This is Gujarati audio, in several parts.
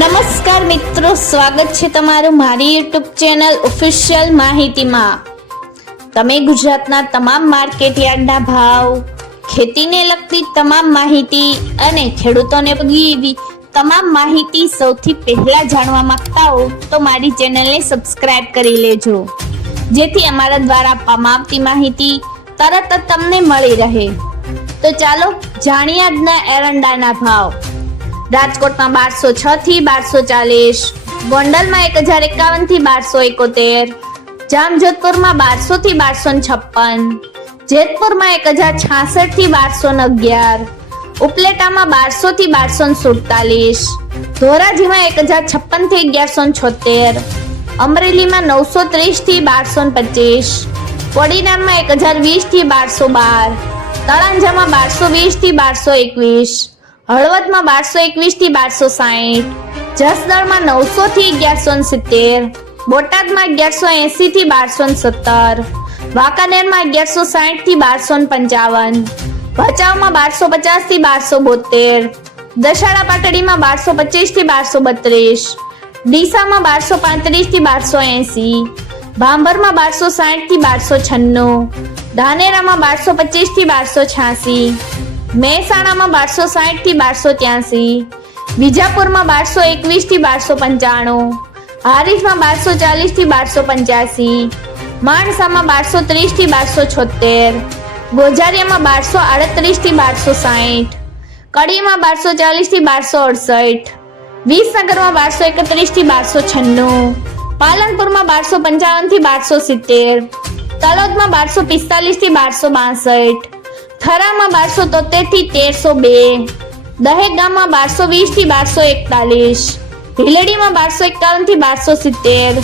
નમસ્કાર મિત્રો, સ્વાગત છે તમારું મારી યુટ્યુબ ચેનલ ઓફિશિયલ માહિતીમાં। તમે ગુજરાતના તમામ માર્કેટ યાર્ડના ભાવ, ખેતીને લગતી તમામ માહિતી અને ખેડૂતોને ઉપયોગી એવી તમામ માહિતી સૌથી પહેલા જાણવા માંગતા હો તો મારી ચેનલને સબસ્ક્રાઇબ કરી લેજો, જેથી અમારા દ્વારા આપવામાં આવતી માહિતી તરત જ તમને મળી રહે। તો ચાલો જાણીએ આજના એરંડાના ભાવ। રાજકોટમાં 1206 થી 1240, ગોંડલમાં 1051 થી 1271, જામજોધપુરમાં 1200 થી 1256, જેતપુરમાં 1066 થી 1211, ઉપલેટામાં 1200 થી 1247, ધોરાજીમાં 1056 થી 1176, અમરેલીમાં 930 થી 1225, કોડીનારમાં 1020 થી 1212, તળાંજામાં 1220 થી 1221, હળવદમાં 1221 થી 1260, જસદણમાં 900 થી 1170, બોટાદમાં 1180 થી 1270, વાંકાનેરમાં 1160 થી 1255, ભચાઉમાં 1250 થી 1272, દશાડા પાટડીમાં 1225 થી 1232, ડીસામાં 1235 થી 1280, ભાંભરમાં 1260 થી 1296, ધાનેરામાં 1225 થી 1286, મહેસાણામાં 1260 થી 1283, વિજાપુરમાં 1221 થી 1295, હારીજમાં 1240 થી 1285, માણસામાં 1230 થી 1276, ગોઝારિયામાં 1238 થી 1260, કડીમાં 1240 થી 1268, વિસનગરમાં 1231 થી 1296, પાલનપુરમાં 1255 થી 1270, તલોદમાં 1245 થી 1262, થરામાં 1273 થી 1302, દહેગામમાં 1220 થી 1241, ભીલડીમાં 1251 થી 1270,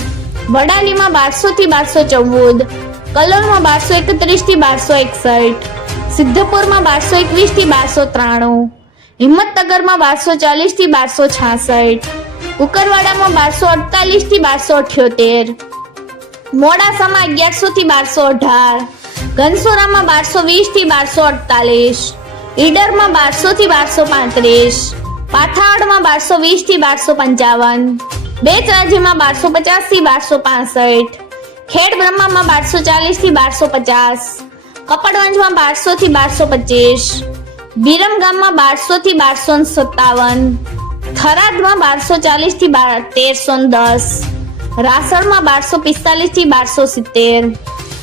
વડાલીમાં 1200 થી 1214, કલોલમાં 1231 થી 1261, સિદ્ધપુરમાં 1221 થી 1293, હિંમતનગરમાં 1240 થી 1266, કુકરવાડામાં 1248 થી 1278, મોડાસામાં 1100 થી 1218, ઘનસોરામાં 1220 થી 1248, ઈડરમાં 1200 થી 1235, પાથાડમાં 1220 થી 1255, બેચરાજીમાં 1250 થી 1265, ખેડ બ્રહ્મામાં 1240 થી 1250, કપડવંજમાં 1200 થી 1225, વિરમગામમાં 1200 થી 1257, થરાદમાં 1240 થી 1310, રાસણમાં 1245 થી 1270,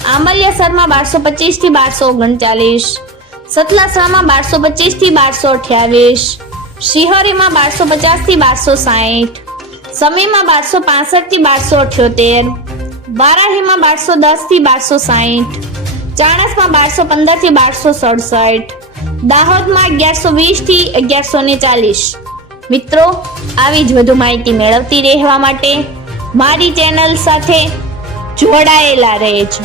આંબલિયાસરમાં 1225 થી 1239, સતલાસણામાં 1225 થી 1228, શિહોરીમાં 1250 થી 1260, સમીમાં 1265 થી 1278, વારાહીમાં 1210 થી 1260, ચાણસમાં 1215 થી 1267, દાહોદમાં 1120 થી 1140। મિત્રો, આવી જ વધુ માહિતી મેળવતી રહેવા માટે મારી ચેનલ સાથે જોડાયેલા રહેજો।